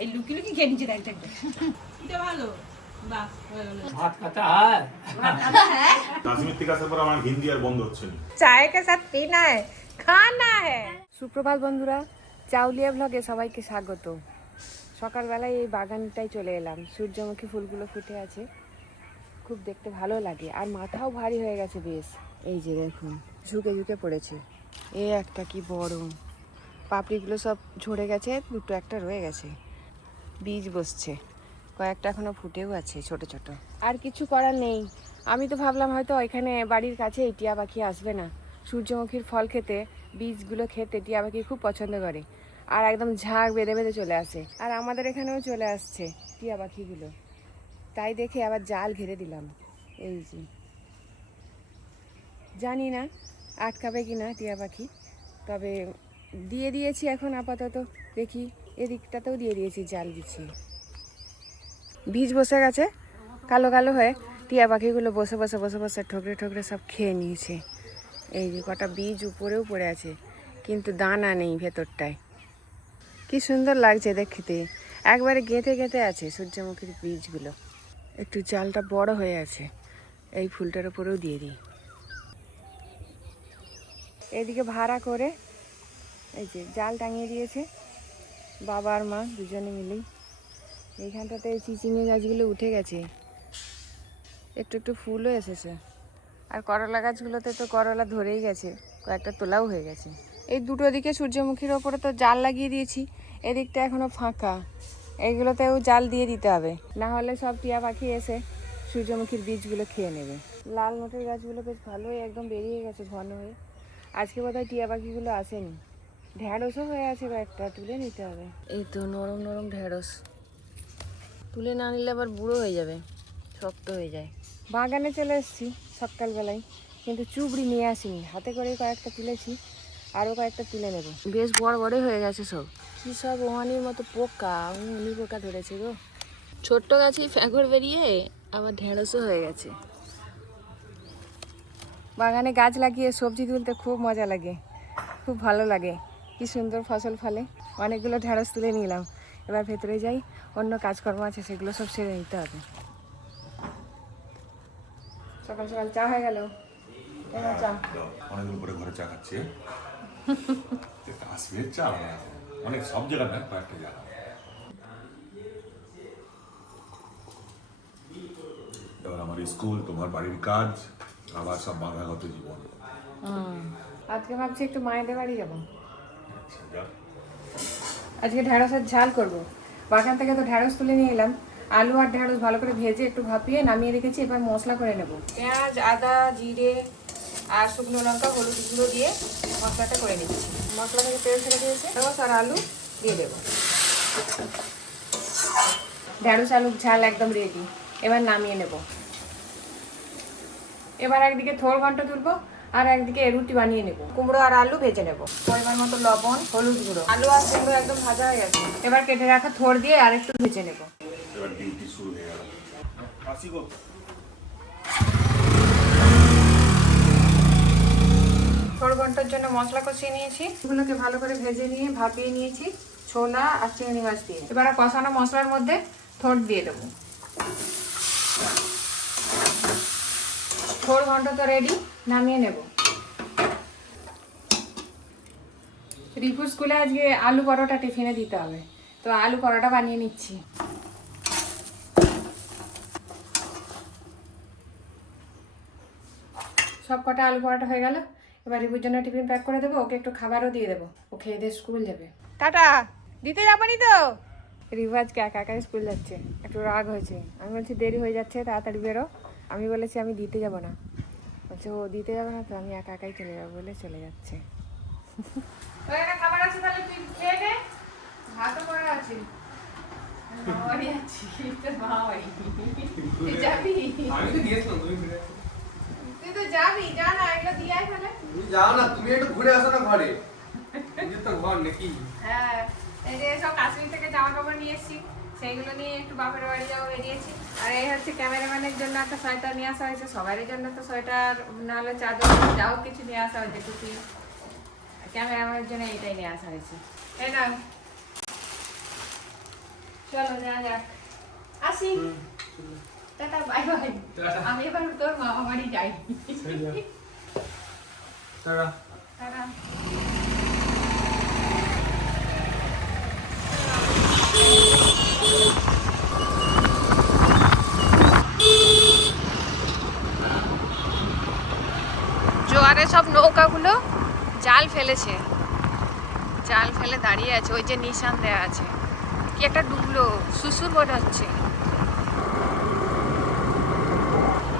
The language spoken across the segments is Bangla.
এই লুকি লুকি খেয়ে নিচ্ছে দেখ দেখ এটা ভালো বাহ ভাত খাতা হয় কাশ্মীর থেকে আসার পর আমার হিন্দি আর বন্ধ হচ্ছে না। চায় কে সাথ পিনা है খানা है। সুপ্রভাত বন্ধুরা, চাউলিয়া ব্লগে সবাইকে স্বাগত। সকালবেলায় এই বাগানটায় চলে এলাম। সূর্যমুখী ফুলগুলো ফুটে আছে, খুব দেখতে ভালো লাগে। আর মাথাও ভারী হয়ে গেছে বেশ। এই যে দেখুন ঝুঁকে ঝুঁকে পড়েছে। এ একটা কি বড়, পাপড়িগুলো সব ঝরে গেছে, দুটো একটা রয়ে গেছে, বীজ বসছে, কয়েকটা এখনো ফুটেও আছে ছোট ছোট। আর কিছু করার নেই। আমি তো ভাবলাম হয়তো এখানে বাড়ির কাছে টিয়া পাখি আসবে না। সূর্যমুখীর ফল খেতে, বীজগুলো খেতে টিয়া পাখি খুব পছন্দ করে, আর একদম ঝাঁক বেঁধে বেঁধে চলে আসে। আর আমাদের এখানেও চলে আসছে টিয়া পাখিগুলো, তাই দেখে আবার জাল ঘিরে দিলাম। এই যে জানি না আটকাবে কি না টিয়া পাখি, তবে দিয়ে দিয়েছি এখন আপাতত। দেখি এদিকটাতেও দিয়ে দিয়েছি জাল বিছিয়ে। বীজ বসে গেছে কালো কালো হয়ে, টিয়া পাখিগুলো বসে বসে বসে বসে ঠোকরে ঠোকরে সব খেয়ে নিয়েছে। এই যে কটা বীজ উপরেও পড়ে আছে, কিন্তু দানা নেই ভেতরটায়। কি সুন্দর লাগছে দেখতে, একবারে গেঁথে গেঁথে আছে সূর্যমুখীর বীজগুলো। একটু জালটা বড় হয়ে আছে, এই ফুলটার উপরেও দিয়ে দিই। এদিকে ভাড়া করে এই যে জাল টাঙিয়ে দিয়েছে বাবা আর মা দুজনে মিলেই। এইখানটাতে চিচিঙে গাছগুলো উঠে গেছে, একটু একটু ফুলও এসেছে। আর করলা গাছগুলোতে তো করলা ধরেই গেছে, কয়েকটা তোলাও হয়ে গেছে। এই দুটো দিকে সূর্যমুখীর ওপরে তো জাল লাগিয়ে দিয়েছি, এদিকটা এখনো ফাঁকা। এইগুলোতেও জাল দিয়ে দিতে হবে, না হলে সব টিয়া পাখি এসে সূর্যমুখীর বীজগুলো খেয়ে নেবে। লাল মোটের গাছগুলো বেশ ভালোই একদম বেরিয়ে গেছে ঘন হয়ে। আজকে বোধহয় টিয়া পাখিগুলো আসেনি। ঢ্যাঁড়সও হয়ে আছে কয়েকটা, তুলে নিতে হবে। এই তো নরম নরম ঢ্যাঁড়স, তুলে না নিলে আবার বুড়ো হয়ে যাবে, শক্ত হয়ে যায়। বাগানে চলে এসেছি সকালবেলায়, কিন্তু চুবড়ি নিয়ে আসিনি, হাতে করে কয়েকটা তুলেছি, আরও কয়েকটা তুলে নেব। বেশ বড় বড়ই হয়ে গেছে সব। কী সব ওহানির মতো পোকা, উনি পোকা ধরেছে গো। ছোট্ট গাছেই ফ্যাঁকড় বেরিয়ে আবার ঢেঁড়সও হয়ে গেছে। বাগানে গাছ লাগিয়ে সবজি তুলতে খুব মজা লাগে, খুব ভালো লাগে। কি সুন্দর ফসল ফলে। অনেকগুলো ঢেঁড়স তুলে নিলাম, এবার ভেতরে যাই, অন্য কাজকর্ম আছে সেগুলো সব সেরে নিতে হবে। সকাল সকাল চা হয়ে গেল। চা অনেকদিন পরে ঘরে চা খাচ্ছি। কাশ্মীর চা অনেক সব জায়গা না, কয়েকটা জায়গা। এবার আমার স্কুল, তোমার বাড়ির কাজ, আবার সব বাধাগত জীবন। আজকে ভাবছি একটু মায়েদের বাড়ি যাবো। আজকে ঢ্যাঁড়সের ঝাল করব। বাগান থেকে তো ঢ্যাঁড়স তুলে নিয়ে এলাম, আলু আর ঢ্যাঁড়স ভালো করে ভেজে একটু ভাপিয়ে নামিয়ে রেখেছি। এবার মশলা করে নেব। পেঁয়াজ, আদা, জিরে আর শুকনো লঙ্কা, হলুদ গুঁড়ো দিয়ে মশলাটা করে নিচ্ছি। মশলা থেকে তেল ছেড়ে দিয়েছে, ঢ্যাঁড়স আর আলু দিয়ে দেবো। ঢ্যাঁড়স আলুর ঝাল একদম রেডি, এবার নামিয়ে নেব। এবার একদিকে থোড় ঘন্ট তুলবো, আর একদিকে রুটি বানিয়ে নেব। কুমড়ো আর আলু ভেজে নেব। পরিমাণ মতো লবণ, হলুদ গুঁড়ো। আলু আর কুমড়ো একদম ভাজা হয়ে গেছে, এবার কেটে রাখা থোড় দিয়ে আর একটু ভেজে নেব। এবার ডিউটি শুরু হয়ে গেল। আসি গো। থোড় ঘন্টার জন্য মশলা কষিয়ে নিয়েছি, এগুলোকে ভালো করে ভেজে নিয়ে ভাপিয়ে নিয়েছি ছোলা আর চিংড়ি মাছ দিয়ে। এবার কষানো মশলার মধ্যে থোড় দিয়ে দেবো। থোড় ঘন্ট তো রেডি, নামিয়ে নেব। রিপু স্কুলে আজকে আলু পরোটা টিফিনে দিতে হবে, তো আলু পরোটা বানিয়ে নিচ্ছি। সব কটা আলু পরোটা হয়ে গেল, এবার রিপুর জন্য টিফিন প্যাক করে দেবো, ওকে একটু খাবারও দিয়ে দেবো, ও খেয়ে দিয়ে স্কুল যাবে। টাটা, দিতে যাবনি তো? রিপু আজকে একা একাই স্কুল যাচ্ছে, একটু রাগ হয়েছে। আমি বলছি দেরি হয়ে যাচ্ছে, তাড়াতাড়ি বেরো। আমি বলেছি আমি দিতে যাব না, বলছে ও দিতে যাবে না তো আমি একা একাই চলে যাবো বলে চলে যাচ্ছে। খাবার আছে তাহলে তুই খেয়ে নে, ভাতও করা আছে। তুই তো যাবি, যা না, এগুলো দিয়ে আয় তাহলে। যাও না, তুমি একটু ঘুরে আসো না ঘরে। তো ঘর নাকি? হ্যাঁ, এই যে সব কাশ্মীর থেকে জামা কাপড় নিয়ে এসেছি, সেইগুলো নিয়ে একটু বাপের বাড়ি যাবো বেরিয়েছি। আর এই হচ্ছে ক্যামেরাম্যানের জন্য একটা সোয়েটার নিয়ে আসা হয়েছে, সবারই জন্য তো সোয়েটার নাহলে চাদর যাও কিছু নিয়ে আসা হয়েছে, টুপি। ক্যামেরাম্যানের জন্য এইটাই নিয়ে আসা হয়েছে। এই না চলো যা যাক, আসি, টাটা বাই বাই। আমি এবার তোর মামা বাড়ি যাই। টাটা। টাটা। জোয়ারে সব নৌকাগুলো জাল ফেলেছে, জাল ফেলে দাঁড়িয়ে আছে, ওই যে নিশান দেয়া আছে। কি একটা ডুবলো, সুসুর মনে হচ্ছে।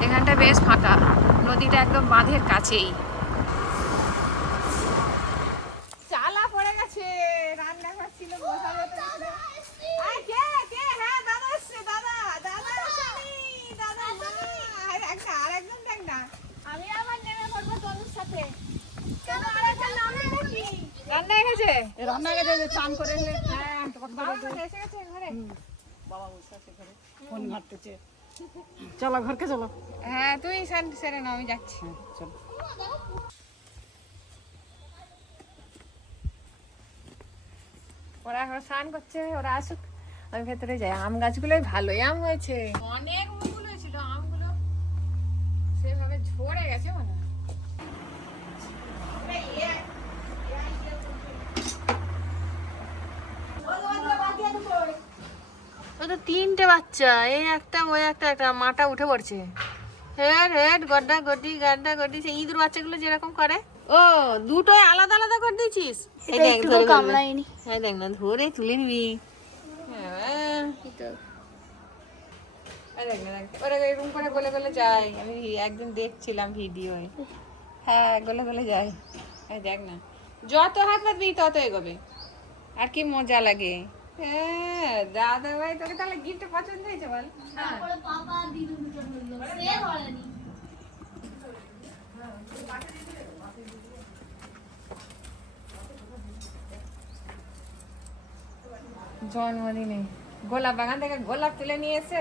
এখানটা বেশ ফাঁকা, নদীটা একদম বাঁধের কাছেই। চালা পড়ে গেছে, রান্না করছিল মশলা তো ছিল। আয় কে কে? হ্যাঁ দাদা এসছে, দাদা দাদা আসেনি, দাদা আসেনি। আর একটা আরেকজন দেখ না, আমি আবার নেমে পড়বো তনুর সাথে। কেন আরেকজন নামে নাকি? রান্না হয়ে গেছে? রান্না গেছে যে চান করে এলে। হ্যাঁ বাবা কোথায় এসে গেছে ঘরে? বাবা বসে আছে ঘরে, ফোন ঘাটতেছে। চলো ঘরকে চলো। হ্যাঁ তুই সেরে নাও, আমি যাচ্ছি। হ্যাঁ চলো। ওরা এখন স্নান করছে, ওরা আসুক, আমি ভেতরে যাই। আম গাছগুলোই ভালোই আম হয়েছে, অনেক মুকুল হয়েছিল, আমগুলো সেভাবে ঝরে গেছে মনে হয়। ও তো তিনটে বাচ্চা, এই একটা ওই একটা, একটা মাটা উঠে পড়ছে। হেড হেড গড্ডা গড্ডি গাড্ডা গড্ডি, সেই ইঁদুর বাচ্চাগুলো যেরকম করে। ও দুটোই আলাদা আলাদা করে দিয়েছিস? এই দেখ ধরে কামড়ায়নি। হ্যাঁ দেখ না, ধরে তুলে নিবি। হ্যাঁ দেখ না, দেখ ওরা এরকম করে গলে গলে যায়। আমি একদিন দেখছিলাম ভিডিওয়ে। হ্যাঁ গলে গলে যায়। এই দেখ না, যত হাত পাতবি তত এগোবে। আর কি মজা লাগে। হ্যাঁ দাদা ভাই, তোকে তাহলে গিফট পছন্দ হয়েছে বল? হ্যাঁ জন্মদিনে গোলাপ বাগান থেকে গোলাপ তুলে নিয়ে এসে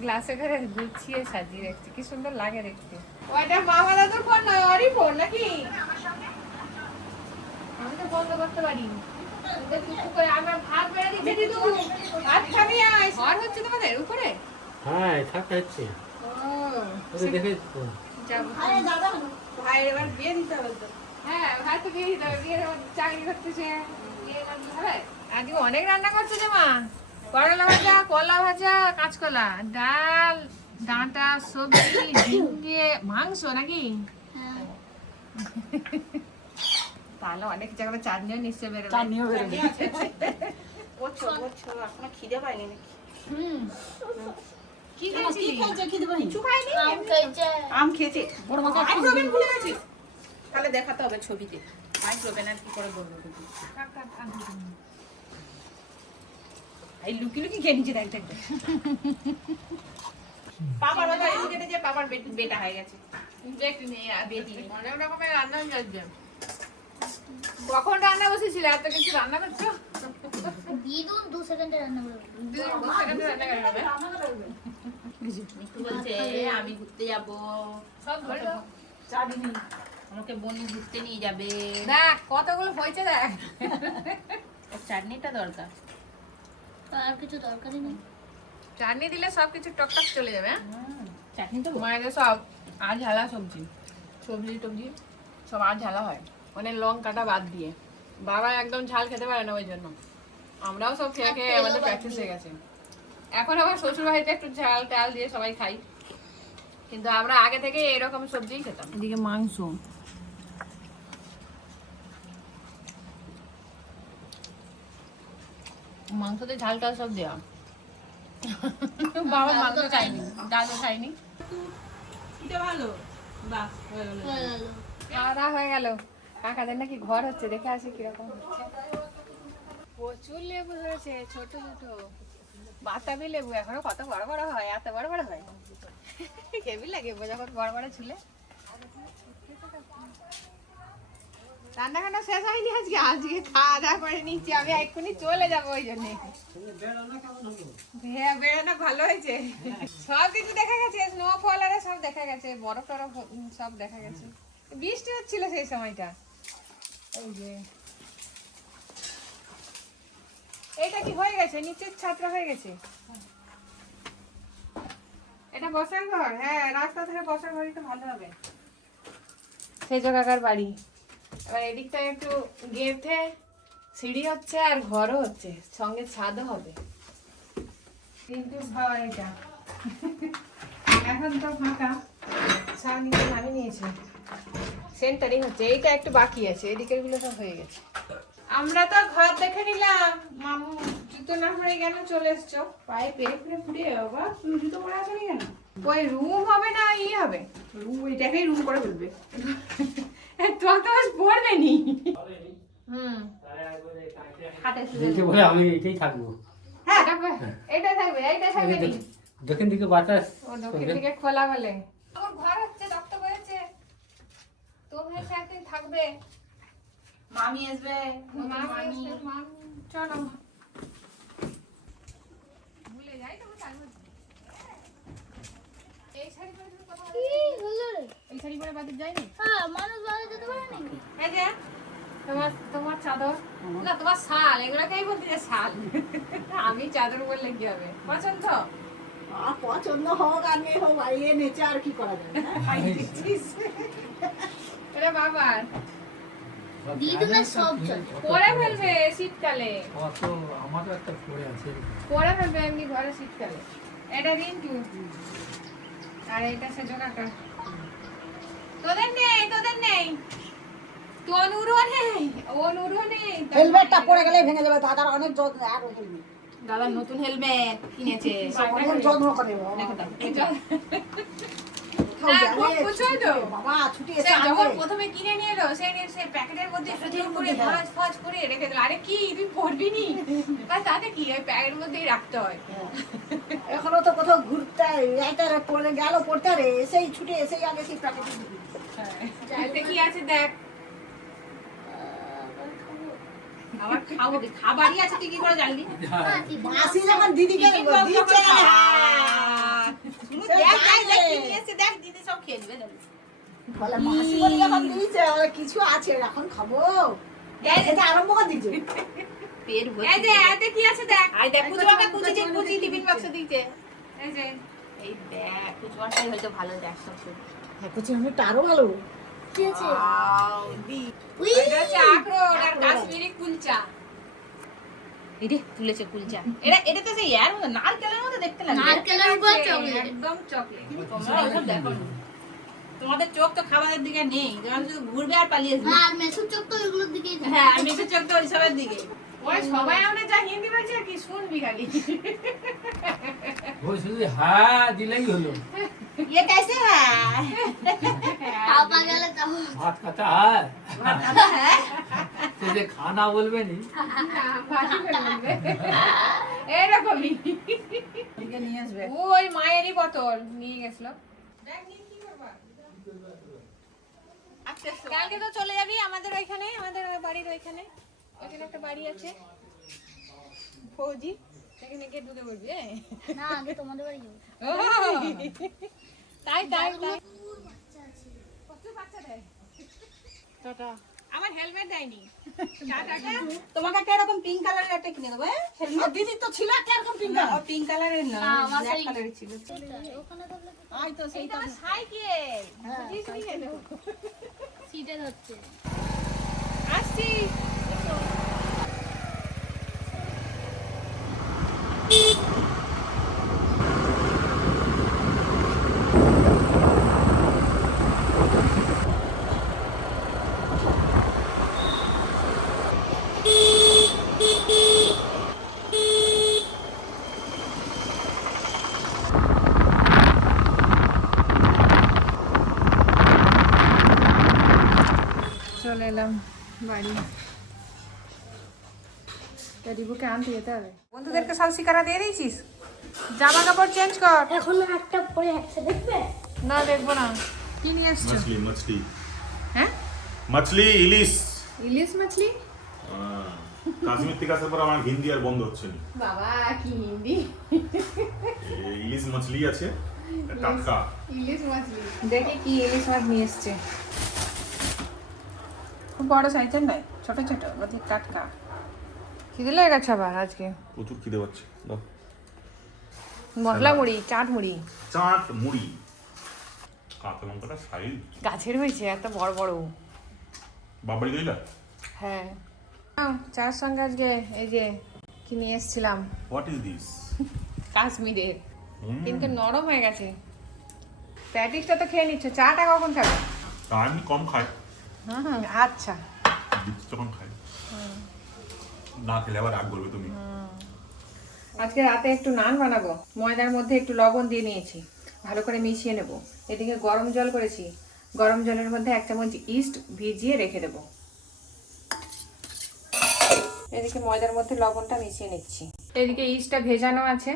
গ্লাসে করে গুছিয়ে সাজিয়ে রেখেছে, কি সুন্দর লাগে দেখতে। ওইটা মামা দাদুর ফোন নয়, ওরই ফোন নাকি? আমি তো বন্ধ করতে পারি। আমার ভাত বেড়ে দিচ্ছে দিদু, ভাত খাবি? আয়, ঝড় হচ্ছে তোমাদের উপরে? হ্যাঁ থাকা হচ্ছে ও দেখে যাবো। ভাই এবার বিয়ে দিতে হবে তো। হ্যাঁ ভাই তো বিয়ে দিতে হবে, বিয়ে চাকরি করতেছে, বিয়ে করতে হবে। আজকে অনেক রান্না করছে যে মা, করলা ভাজা, কলা ভাজা, কাঁচকলা, ডাল, ডাঁটা, সবজি, ঝিঙ্গে, মাংস নাকি? তাহলে অনেক কিছু, করে চাটনিও নিশ্চয় বেরোবে। চাটনিও বেরোবে। বলছো এখনো খিদে পাইনি নাকি? কি কি খেয়েছিলি? খেয়েছে খিদে পাইনি? কিছু খাইনি? আম খেয়েছে। বড় মাকে মাইক্রোওভেন ভুলে গেছি। তাহলে দেখাতে হবে ছবিতে। মাইক্রোওভেন আর কি করে বলবো তুমি? কাক কাক কাক। এই লুকি লুকি খেয়ে নিচে দেখ দেখ। পাপার কথা এই কেটে যে পাপার বেটা হয়ে গেছে। দেখি নি বেটি অনেক রকমের রান্না হয়ে যাচ্ছে। কখন রান্না বসেছিল? এত কিছু রান্না করছো? দিদুন 2 সেকেন্ডে রান্না করে দেবে। 2 সেকেন্ডে রান্না করে দেবে। মিঠু বলছে আমি ঘুরতে যাব। সব বললো। চাঁদিনী আমাকে বনি ঘুরতে নিয়ে যাবে। দেখ কতগুলো হয়েছে দেখ। ওর চাটনিটা দরকার। আর কিছু দরকারই নেই। চাটনি দিলে সবকিছু টকটক চলে যাবে। হ্যাঁ চাটনি তো মায়েদের সব আজ ঝালা সবজি, সবজি টবজি সব আজ ঝালা হয়, মানে লঙ্কাটা বাদ দিয়ে। বাবা একদম ঝাল খেতে পারে না, ওই জন্য আমরাও সব খেয়ে খেয়ে আমাদের প্র্যাকটিস হয়ে গেছে। এখন আবার শ্বশুর বাড়িতে একটু ঝাল টাল দিয়ে সবাই খাই, কিন্তু আমরা আগে থেকে এরকম সবজিই খেতাম। এদিকে মাংস, মাংসতে ঝাল টাল সব দেওয়া। বাবা মাংস খায়নি, ডালও খায়নি। এটা ভালো। বাহ হয়ে গেল। হয়ে গেল। খাওয়া দাওয়া হয়ে গেল। কাকাদের নাকি ঘর হচ্ছে, দেখে আসি কিরকম হচ্ছে। প্রচুর লেবু ধরেছে, ছোট ছোট বাতাবি লেবু, এখনো কত বড় বড় হয়, এত বড় বড় হয়। কেবি লাগে যখন বড় বড় ছিল। রান্না বান্না শেষ হয়নি আজকে, আজকে খাওয়া দাওয়া করে নিচ্ছি। আমি এক্ষুনি চলে যাবো ওই জন্যে। হ্যাঁ বেড়ানো ভালো হয়েছে, সব কিছু দেখা গেছে, স্নোফল আর সব দেখা গেছে, বরফ টরফ সব দেখা গেছে। বৃষ্টি হচ্ছিল সেই সময়টা। এই যে এটা কি হয়ে গেছে, নিচের ছাদটা হয়ে গেছে। এটা বসার ঘর, হ্যাঁ রাস্তা থেকে বসার ঘরই তো ভালো হবে। সেজ কাকার বাড়ি। এবার এদিকটা একটু গেঁথে সিঁড়ি হচ্ছে আর ঘরও হচ্ছে, সঙ্গে ছাদও হবে। কিন্তু এটা এখন তো ফাঁকা, ছাদ নিচে নামিয়ে নিয়েছে, সেন্টারিং হচ্ছে। এইটা একটু বাকি আছে, এদিকের গুলো সব হয়ে গেছে। আমরা তো ঘর দেখে নিলাম, মামু জুতো না পরে কেন চলে এসছো? পায়ে পেরে ফুরে ফুরিয়ে বাবা, তুমি জুতো পরে আসো কেন? ওই রুম হবে না ই হবে? রুম ওইটাকেই রুম করে ফেলবে। তোমার তো আজ পড়বে নি। হাতে দেখে বলে আমি এটাই থাকবো। হ্যাঁ এইটা থাকবে, এইটা থাকবে নি। দক্ষিণ দিকে বাতাস। ও দক্ষিণ দিকে খোলা বলে। আমার ঘর হচ্ছে, রক্ত বইছে। তুমি একদিন থাকবে। মামি আসবে, মামি চলো। ভুলে যাই তো তার মধ্যে। এই শাড়ি পরে তুমি কথা বলো। কি হলো রে? এই শাড়ি পরে বাড়ি যাইনি? হ্যাঁ, মানুষ বাইরে যেতে পারে নাকি? এই যে তোমার চাদর না, তোমার শাল, এগুলাকেই বলতে যে শাল। আমি চাদর বললে কি হবে? পছন্দ? পছন্দ হোক আর নেই হোক, বাড়িয়ে নেচে আর কি করা যাবে। এটা বাবার দিদুনের সব চলে। পরে ফেলবে শীতকালে, অত আমারও একটা পড়ে আছে। পরে ফেলবে এমনি ঘরে শীতকালে। এটা রিন্টু আর এটা সেজ কাকা। তোদের নেই তনুরও নেই, অনুরও নেই। হেলমেটটা পড়ে গেলে ভেঙে যাবে, দাদার অনেক যত্ন। আর হেলমেট দাদা নতুন হেলমেট কিনেছে। অনেক যত্ন করে বাবা। ছুটি এসে যখন প্রথমে কিনে নিয়ে এলো, সে প্যাকেটের মধ্যে সুন্দর করে ভাঁজ ভাঁজ করে রেখে দিল। আরে কি তুই পড়বি নি? তাতে কি ওই প্যাকেটের মধ্যেই রাখতে হয়। এখনো তো কোথাও ঘুরতে পড়ে গেল, পড়তে রে এসেই ছুটে এসেই আগে সেই প্যাকেটে এতে কি আছে দেখ। আবার খাবো কি? খাবারই আছে, তুই কি করে জানলি? মাসি যখন দিদিকে দিচ্ছে, দেখ দিদি সব খেয়ে দিবে। বলে মাসি বলে যখন দিচ্ছে কিছু আছে এখন খাবো, এটা আরম্ভ করে দিচ্ছে। পেট ভর্তি। এই যে এতে কি আছে দেখ। আই দেখ কুচুয়াটা কুচি টিফিন বাক্স দিয়েছে। এই যে এই দেখ কুচুয়াটাই হয়তো ভালো, দেখ সব সব। হ্যাঁ কুচি অনেকটা আরো ভালো। কি আছে? উই, এটা হচ্ছে আখরোট আর কাশ্মীরি কুলচা। এরে তুলেছে কুলচা। এটা তো সেই এর মতো নারকেলের মতো দেখতে লাগে। নারকেলের উপর চকলেট। একদম চকলেট। তোমরা ওসব দেখো না। তোমাদের চোখ তো খাবারের দিকে নেই, তোমরা শুধু ঘুরবে আর পালিয়ে আসবে। হ্যাঁ, আর মেসুর চোখ তো এগুলোর দিকেই থাকে। হ্যাঁ, আর মেসের চোখ তো ওইসবের দিকে। ওই সবাই আমরা যা হিন্দি বলছে কি শুনবি খালি। ওই শুধু হ্যাঁ দিলেই হলো। ये कैसे है? পাপা গেলে তাও ভাত খাতা হ্যাঁ। সে যে খানা বলবে নি। ভাজি করে বলবে। এরকমই। দিকে নিয়ে আসবে। ওই মায়েরই বোতল নিয়ে গেছিল। দেখ নিয়ে কি করবা? কালকে তো চলে যাবি আমাদের ওইখানে, আমাদের ওই বাড়ির ওইখানে একটা বাড়ি আছে ফৌজি, সেখানে গিয়ে ঢুকে পড়বি। না, আগে তোমাদের বাড়ি যাবো। তাই তাই তাই। বাচ্চা আছে। কত বাচ্চা দেয়? টাটা। আমার হেলমেট দেয়নি। টাটা। তোমাকে একটা এরকম পিঙ্ক কালারের একটা কিনে দেবো। আর দিদি তো ছিল একটা এরকম পিঙ্গার। পিঙ্ক কালারের না, না, আমার ব্ল্যাক সেই- কালারের ছিল। ওখানে থাকলে তো আই তো এইটা সেইটা আমার সাইকেল। বুঝিস নি কেন? সিটে ধরছে। আসছি। চলে এলাম বাড়ি। রিবুকে আনতে যেতে হবে। বন্ধুদেরকে সব শিকারা দিয়ে দিয়েছিস? জামা কাপড় চেঞ্জ কর। এখন একটা পরে একটা দেখবে? না দেখবো না। কি নিয়ে এসছো? मछली मछली হ্যাঁ मछली ইলিশ ইলিশ মাছলি। কাশ্মীর থেকে আসার পর আমার হিন্দি আর বন্ধ হচ্ছে না। বাবা কি হিন্দি। ইলিশ মাছলি আছে টাটকা। ইলিশ মাছলি দেখি কি ইলিশ মাছ নিয়ে এসছে। খুব বড় সাইজের নয়, ছোট ছোট অধিক টাটকা। খিদে লেগে গেছে আবার আজকে। প্রচুর খিদে পাচ্ছে, দাও। মশলা মুড়ি, চাট মুড়ি। চাট মুড়ি, কাঁচা লঙ্কাটা সাইজ গাছের হয়েছে এত বড় বড়। বাবাড়ি গেলা? হ্যাঁ, চার সঙ্গে আজকে এই যে কি নিয়ে এসেছিলাম, হোয়াট ইজ দিস? কাশ্মীরের, কিন্তু নরম হয়ে গেছে। প্যাটিসটা তো খেয়ে নিচ্ছ, চাটা কখন খাবে? আমি কম খাই, আচ্ছা। দিচ্ছি যখন খাই, না খেলে আবার রাগ করবে তুমি। আজকে রাতে একটু নান বানাবো। ময়দার মধ্যে একটু লবণ দিয়ে নিয়েছি, ভালো করে মিশিয়ে নেব। এদিকে গরম জল করেছি, গরম জলের মধ্যে 1 চামচ ইস্ট ভিজিয়ে রেখে দেব। এদিকে ময়দার মধ্যে লবণটা মিশিয়ে নিচ্ছি। এদিকে ইস্টটা ভেজানো আছে,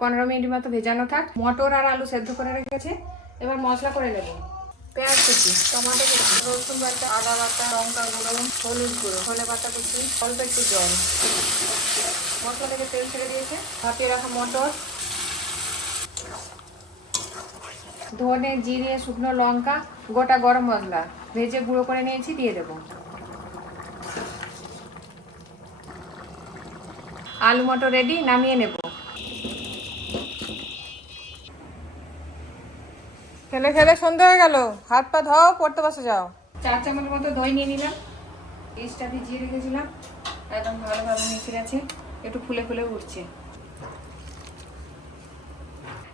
15 মিনিট মতো ভেজানো থাক। মটর আর আলু সেদ্ধ করে রেখেছে। এবার মশলা করে নেব। পেঁয়াজ কুচি, টমেটো কুচি, রসুন বাটা, আদা বাটা, লঙ্কা গুঁড়ো, হলুদ গুঁড়ো, ধনে পাতা কুচি, অল্প একটু জল। মশলা থেকে তেল ছেড়ে দিয়েছে। ভাপিয়ে রাখা মটর, ধনে, জিরে, শুকনো লঙ্কা, গোটা গরম মশলা ভেজে গুঁড়ো করে নিয়েছি, দিয়ে দেব। আলু মটর রেডি, নামিয়ে নেব। খেলে খেলে সন্ধ্যা হয়ে গেল, হাত পা ধোও, পড়তে বসে যাও। 4 চামচ মতো দই নিয়ে নিলাম। ইস্টটা ভিজিয়ে রেখেছিলাম, একদম ভালোভাবে মিশে গেছে, একটু ফুলে ফুলে উঠছে।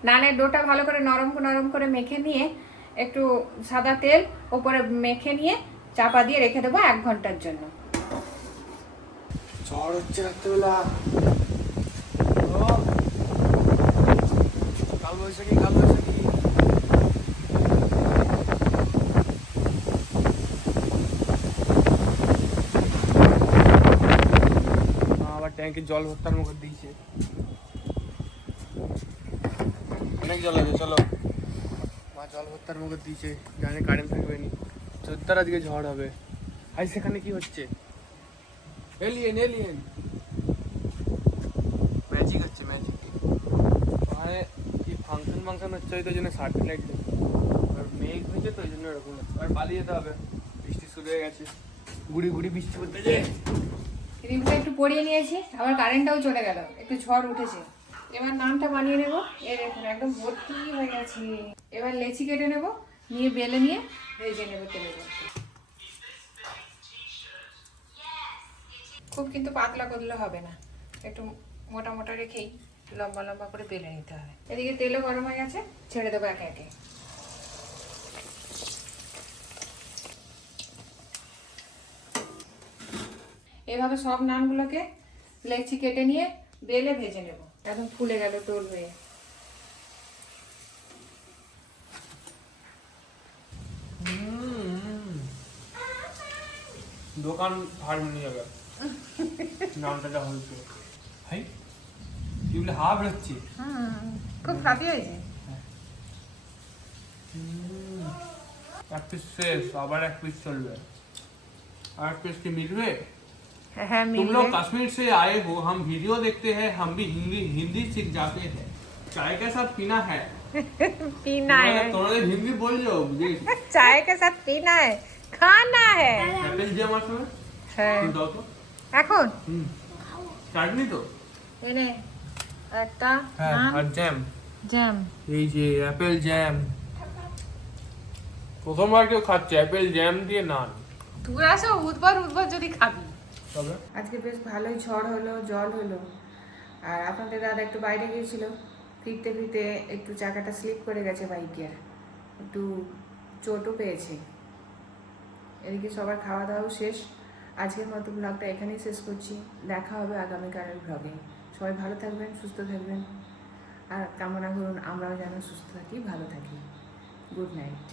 নানের ডোটা ভালো করে নরম করে মেখে নিয়ে একটু সাদা তেল উপরে মেখে নিয়ে চাপা দিয়ে রেখে দেবো 1 ঘন্টার জন্য। ঝড় হচ্ছে রাত্রেবেলা, কাল বৈশাখী। আবার ট্যাঙ্কে জল ভর্তার মুখে দিয়েছে, অনেক জল আছে। চলো, মা জল ভর্তার মুখে দিয়েছে, জানে কারেন্ট থাকবে নি। 14 আজকে ঝড় হবে। আজ সেখানে কি হচ্ছে? এলিয়েন ম্যাজিক হচ্ছে, ম্যাজিক। মানে কি ফাংশন হচ্ছে, ওই তো জন্য স্যাটেলাইট আর মেঘ হয়েছে, তো ওই জন্য এরকম হচ্ছে। আর পালিয়ে যেতে হবে, বৃষ্টি শুরু হয়ে গেছে, গুড়ি বৃষ্টি পড়তে যায়। রিমটা একটু পরিয়ে নিয়েছি, আবার কারেন্টটাও চলে গেল, একটু ঝড় উঠেছে। এবার নানটা বানিয়ে নেব। এই দেখুন একদম ভর্তি হয়ে গেছে। এবার লেচি কেটে নেব, নিয়ে বেলে নিয়ে ভেজে নেব তেলের মধ্যে। খুব কিন্তু পাতলা করলে হবে না, একটু মোটা মোটা রেখেই লম্বা লম্বা করে বেলে নিতে হবে। এদিকে তেলও গরম হয়ে গেছে, ছেড়ে দেবো একে একে। এভাবে সব নানগুলোকে লেচি কেটে নিয়ে বেলে ভেজে নেব। একদম ফুলে গেল টোল হয়ে। দোকান ভাড় নিয়ে যাবে নামটা যা হয়েছে। ভাই এগুলো হাফ হচ্ছে, খুব স্বাদি হয়েছে। এক পিস শেষ, আবার 1 পিস चलবে। और पिस के मिलवे। হ্যাঁ तुम लोग कश्मीर से आए हो, हम वीडियो देखते हैं, हम भी हिंदी सीख जाते हैं। चाय के साथ पीना है, पीना है, तुम्हारे हिंदी बोल लो। चाय के साथ पीना है, खाना है। एप्पल जैम আছে হ্যাঁ, তুমি দাও তো এখন চাটনি তো এনে একটা হ্যাঁ, আর জ্যাম। জ্যাম। এই যে অ্যাপেল জ্যাম, প্রথমবার কেউ খাচ্ছে অ্যাপেল জ্যাম দিয়ে নান। তুই আসো উদ্বার যদি খাবি। তবে আজকে বেশ ভালোই ঝড় হলো, জল হলো। আর আপনাদের দাদা একটু বাইরে গিয়েছিল, ফিরতে ফিরতে একটু চাকাটা স্লিপ করে গেছে বাইকের, একটু চোটও পেয়েছে। এদিকে সবার খাওয়া দাওয়াও শেষ। আজকের মতো ব্লগটা এখানেই শেষ করছি। দেখা হবে আগামীকালের ব্লগে। সবাই ভালো থাকবেন, সুস্থ থাকবেন, আর কামনা করুন আমরাও যেন সুস্থ থাকি, ভালো থাকি। Good night.